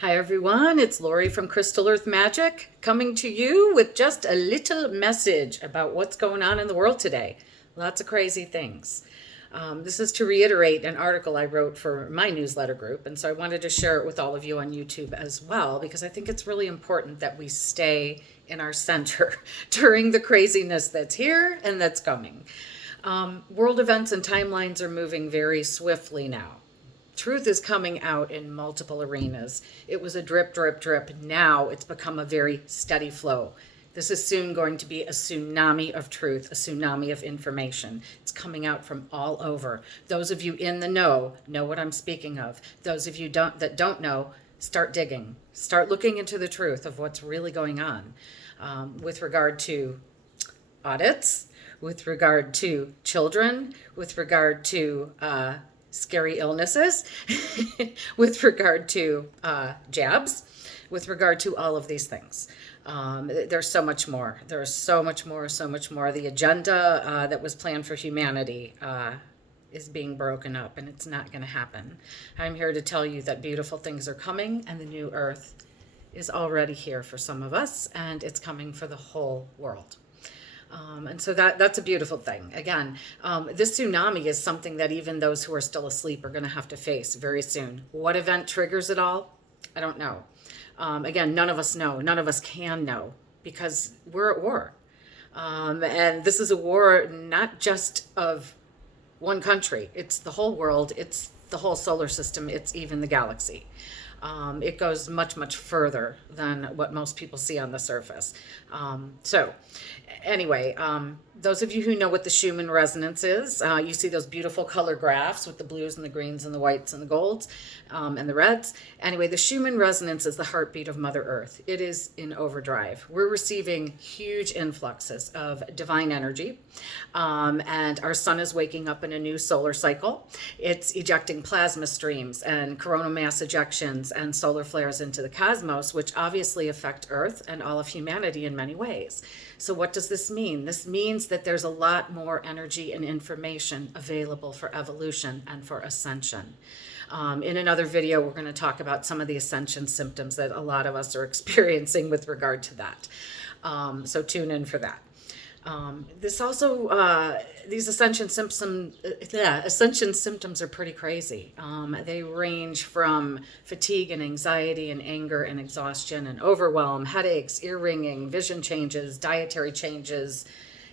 Hi everyone, it's Lori from Crystal Earth Magic coming to you with just a little message about what's going on in the world today. Lots of crazy things. This is to reiterate an article I wrote for my newsletter group, and so I wanted to share it with all of you on YouTube as well because I think it's really important that we stay in our center during the craziness that's here and that's coming. World events and timelines are moving very swiftly now. Truth is coming out in multiple arenas. It was a drip, drip, drip. Now it's become a very steady flow. This is soon going to be a tsunami of truth, a tsunami of information. It's coming out from all over. Those of you in the know what I'm speaking of. Those of you that don't know, start digging. Start looking into the truth of what's really going on with regard to audits, with regard to children, with regard to scary illnesses, with regard to jabs, with regard to all of these things. There's so much more. There's so much more, so much more. The agenda that was planned for humanity is being broken up, and it's not going to happen. I'm here to tell you that beautiful things are coming, and the new earth is already here for some of us, and it's coming for the whole world. And so that's a beautiful thing. Again, this tsunami is something that even those who are still asleep are going to have to face very soon. What event triggers it all? I don't know. Again, none of us know. None of us can know because we're at war. And this is a war not just of one country. It's the whole world. It's the whole solar system. It's even the galaxy. It goes much, much further than what most people see on the surface. So anyway, those of you who know what the Schumann resonance is, you see those beautiful color graphs with the blues and the greens and the whites and the golds and the reds. Anyway, the Schumann resonance is the heartbeat of Mother Earth. It is in overdrive. We're receiving huge influxes of divine energy, and our sun is waking up in a new solar cycle. It's ejecting plasma streams and coronal mass ejections and solar flares into the cosmos, which obviously affect Earth and all of humanity in many ways. So what does this mean? This means that there's a lot more energy and information available for evolution and for ascension. In another video, we're going to talk about some of the ascension symptoms that a lot of us are experiencing with regard to that. So tune in for that. This also, these ascension symptoms are pretty crazy. They range from fatigue and anxiety and anger and exhaustion and overwhelm, headaches, ear ringing, vision changes, dietary changes,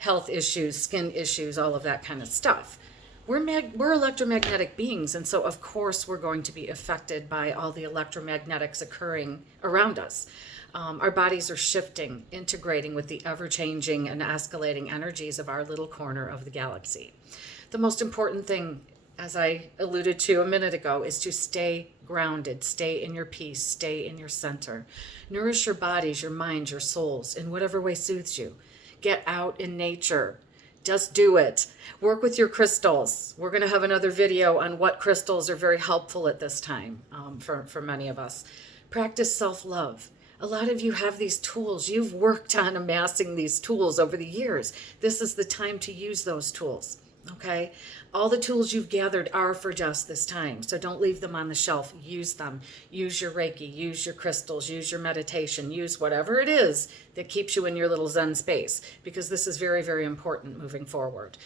health issues, skin issues, all of that kind of stuff. We're electromagnetic beings, and so of course we're going to be affected by all the electromagnetics occurring around us. Our bodies are shifting, integrating with the ever-changing and escalating energies of our little corner of the galaxy. The most important thing, as I alluded to a minute ago, is to stay grounded, stay in your peace, stay in your center. Nourish your bodies, your minds, your souls in whatever way soothes you. Get out in nature. Just do it. Work with your crystals. We're going to have another video on what crystals are very helpful at this time for many of us. Practice self-love. A lot of you have these tools. You've worked on amassing these tools over the years. This is the time to use those tools, okay? All the tools you've gathered are for just this time, so don't leave them on the shelf. Use them. Use your Reiki, use your crystals, use your meditation, use whatever it is that keeps you in your little Zen space, because this is very, very important moving forward.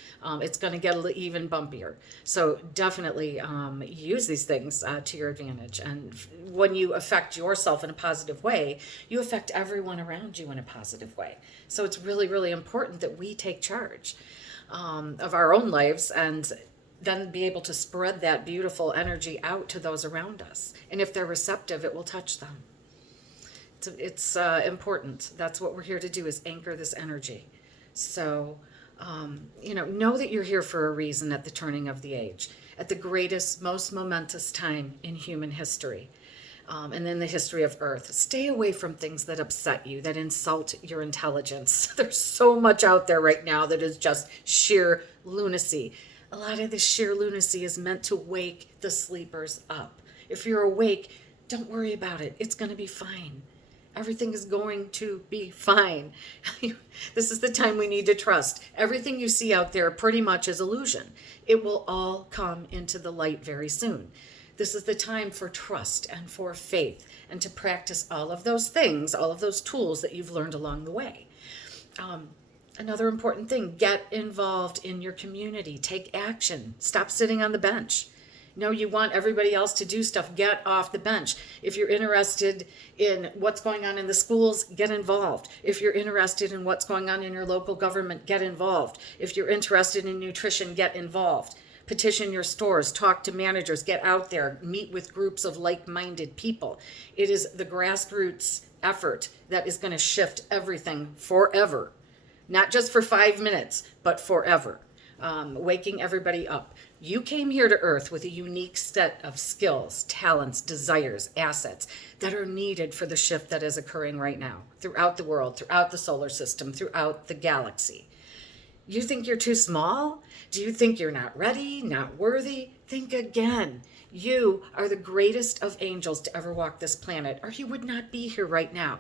It's going to get even bumpier. So definitely use these things to your advantage. And when you affect yourself in a positive way, you affect everyone around you in a positive way. So it's really, really important that we take charge of our own lives and then be able to spread that beautiful energy out to those around us. And if they're receptive, it will touch them. It's important. That's what we're here to do, is anchor this energy. So, know that you're here for a reason at the turning of the age, at the greatest, most momentous time in human history. And in the history of Earth. Stay away from things that upset you, that insult your intelligence. There's so much out there right now that is just sheer lunacy. A lot of this sheer lunacy is meant to wake the sleepers up. If you're awake, don't worry about it. It's going to be fine. Everything is going to be fine. This is the time we need to trust. Everything you see out there pretty much is illusion. It will all come into the light very soon. This is the time for trust and for faith and to practice all of those things, all of those tools that you've learned along the way. Another important thing, get involved in your community. Take action. Stop sitting on the bench. You want everybody else to do stuff. Get off the bench. If you're interested in what's going on in the schools, get involved. If you're interested in what's going on in your local government, get involved. If you're interested in nutrition, get involved. Petition your stores, talk to managers, get out there, meet with groups of like-minded people. It is the grassroots effort that is going to shift everything forever. Not just for 5 minutes, but forever. Waking everybody up. You came here to Earth with a unique set of skills, talents, desires, assets that are needed for the shift that is occurring right now throughout the world, throughout the solar system, throughout the galaxy. You think you're too small? Do you think you're not ready, not worthy? Think again. You are the greatest of angels to ever walk this planet, or you would not be here right now.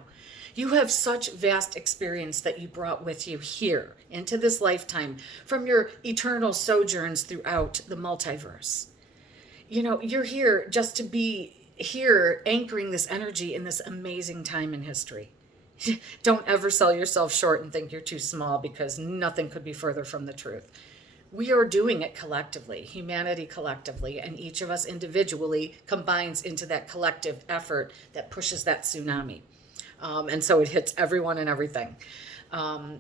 You have such vast experience that you brought with you here into this lifetime from your eternal sojourns throughout the multiverse. You're here just to be here anchoring this energy in this amazing time in history. Don't ever sell yourself short and think you're too small, because nothing could be further from the truth. We are doing it collectively, humanity collectively, and each of us individually combines into that collective effort that pushes that tsunami. And so it hits everyone and everything.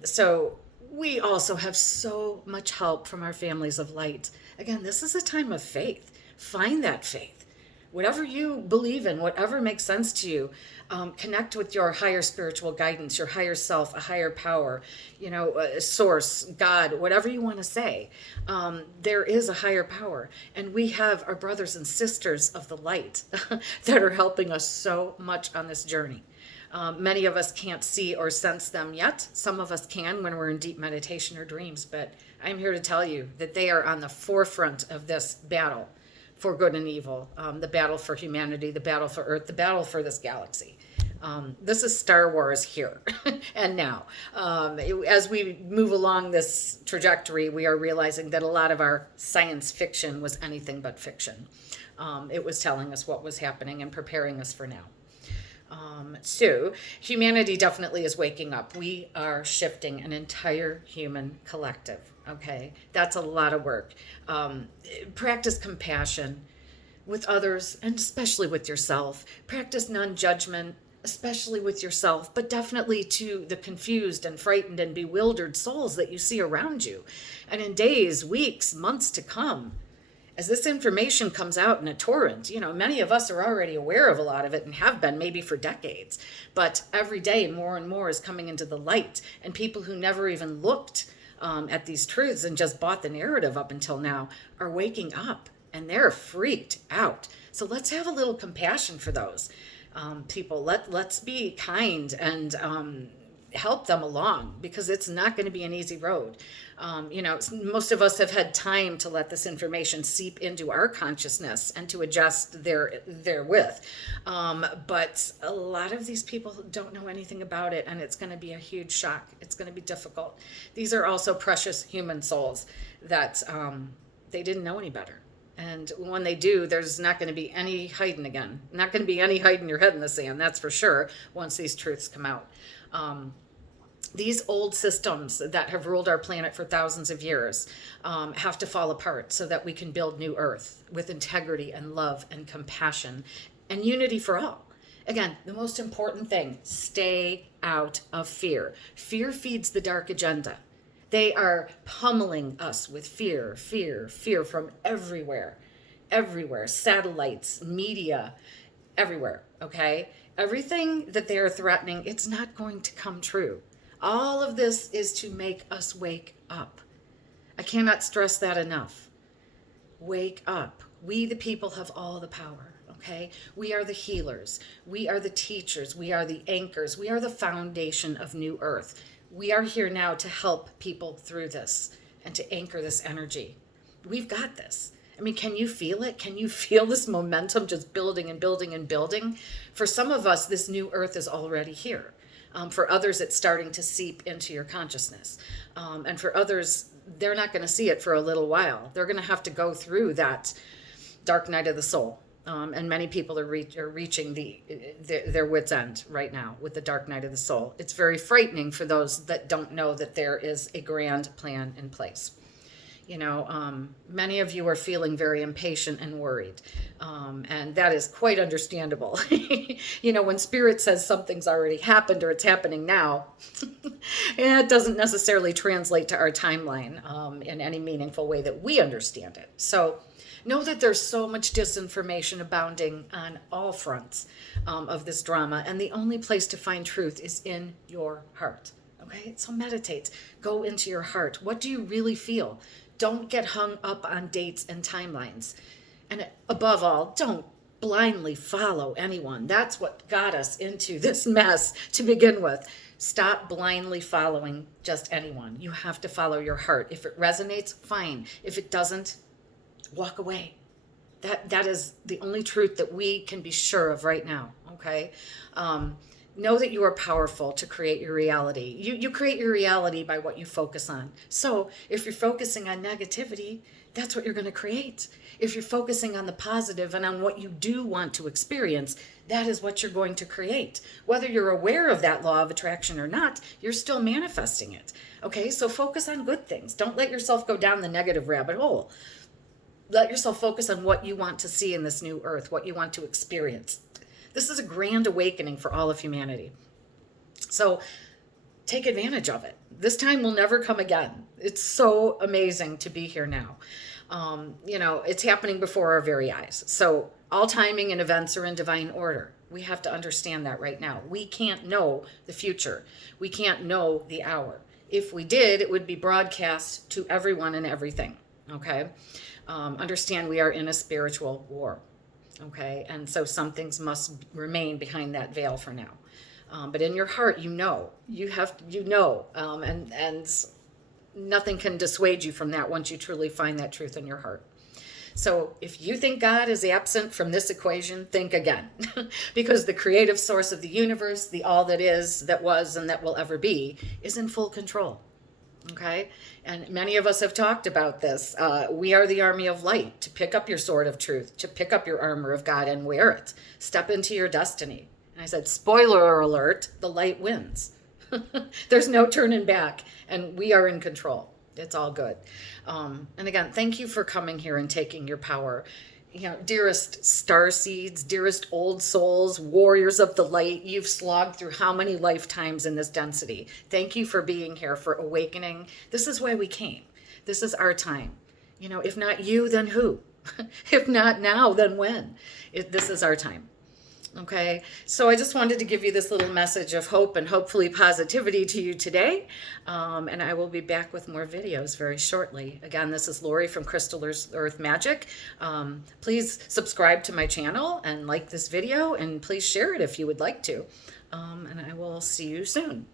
So we also have so much help from our families of light. Again, this is a time of faith. Find that faith. Whatever you believe in, whatever makes sense to you, connect with your higher spiritual guidance, your higher self, a higher power, a source, God, whatever you want to say. There is a higher power. And we have our brothers and sisters of the light that are helping us so much on this journey. Many of us can't see or sense them yet. Some of us can when we're in deep meditation or dreams, but I'm here to tell you that they are on the forefront of this battle for good and evil, the battle for humanity, the battle for Earth, the battle for this galaxy. This is Star Wars here and now. As we move along this trajectory, we are realizing that a lot of our science fiction was anything but fiction. It was telling us what was happening and preparing us for now. So humanity definitely is waking up. We are shifting an entire human collective. Okay, that's a lot of work. Practice compassion with others and especially with yourself. Practice non-judgment, especially with yourself, but definitely to the confused and frightened and bewildered souls that you see around you. And in days, weeks, months to come, as this information comes out in a torrent, many of us are already aware of a lot of it and have been maybe for decades. But every day more and more is coming into the light. And people who never even looked at these truths and just bought the narrative up until now are waking up and they're freaked out. So let's have a little compassion for those people. Let's be kind and help them along, because it's not going to be an easy road. Most of us have had time to let this information seep into our consciousness and to adjust therewith. But a lot of these people don't know anything about it, and it's going to be a huge shock. It's going to be difficult. These are also precious human souls that they didn't know any better. And when they do, there's not going to be any hiding again. Not going to be any hiding your head in the sand, that's for sure, once these truths come out. These old systems that have ruled our planet for thousands of years have to fall apart so that we can build new Earth with integrity and love and compassion and unity for all. Again, the most important thing, stay out of fear. Fear feeds the dark agenda. They are pummeling us with fear from everywhere, satellites, media, everywhere, okay? Everything that they are threatening, it's not going to come true. All of this is to make us wake up. I cannot stress that enough. Wake up. We, the people, have all the power, okay? We are the healers. We are the teachers. We are the anchors. We are the foundation of New Earth. We are here now to help people through this and to anchor this energy. We've got this. I mean, can you feel it? Can you feel this momentum just building and building and building? For some of us, this new Earth is already here. For others, it's starting to seep into your consciousness. And for others, they're not going to see it for a little while. They're going to have to go through that dark night of the soul. And many people are reaching their wits' end right now with the dark night of the soul. It's very frightening for those that don't know that there is a grand plan in place. Many of you are feeling very impatient and worried. And that is quite understandable. When spirit says something's already happened or it's happening now, it doesn't necessarily translate to our timeline in any meaningful way that we understand it. So know that there's so much disinformation abounding on all fronts of this drama. And the only place to find truth is in your heart. Okay? So meditate. Go into your heart. What do you really feel? Don't get hung up on dates and timelines. And above all, don't blindly follow anyone. That's what got us into this mess to begin with. Stop blindly following just anyone. You have to follow your heart. If it resonates, fine. If it doesn't, walk away. That is the only truth that we can be sure of right now, okay? Know that you are powerful to create your reality. You create your reality by what you focus on. So if you're focusing on negativity, that's what you're going to create. If you're focusing on the positive and on what you do want to experience, that is what you're going to create. Whether you're aware of that law of attraction or not, you're still manifesting it. Okay, so focus on good things. Don't let yourself go down the negative rabbit hole. Let yourself focus on what you want to see in this new earth, what you want to experience. This is a grand awakening for all of humanity. So take advantage of it. This time will never come again. It's so amazing to be here now. It's happening before our very eyes. So all timing and events are in divine order. We have to understand that right now. We can't know the future. We can't know the hour. If we did, it would be broadcast to everyone and everything. Okay? Understand we are in a spiritual war. Okay, and so some things must remain behind that veil for now. But in your heart, and nothing can dissuade you from that once you truly find that truth in your heart. So if you think God is absent from this equation, think again. Because the creative source of the universe, the all that is, that was, and that will ever be, is in full control. Okay, and many of us have talked about this. We are the army of light. To pick up your sword of truth, to pick up your armor of God and wear it. Step into your destiny. And I said, spoiler alert, the light wins. There's no turning back, and we are in control. It's all good. And again, thank you for coming here and taking your power. Dearest star seeds, dearest old souls, warriors of the light, you've slogged through how many lifetimes in this density. Thank you for being here, for awakening. This is why we came. This is our time. If not you, then who? If not now, then when? This is our time. Okay, so I just wanted to give you this little message of hope and hopefully positivity to you today. And I will be back with more videos very shortly. Again, this is Lori from Crystal Earth Magic. Please subscribe to my channel and like this video, and please share it if you would like to. And I will see you soon.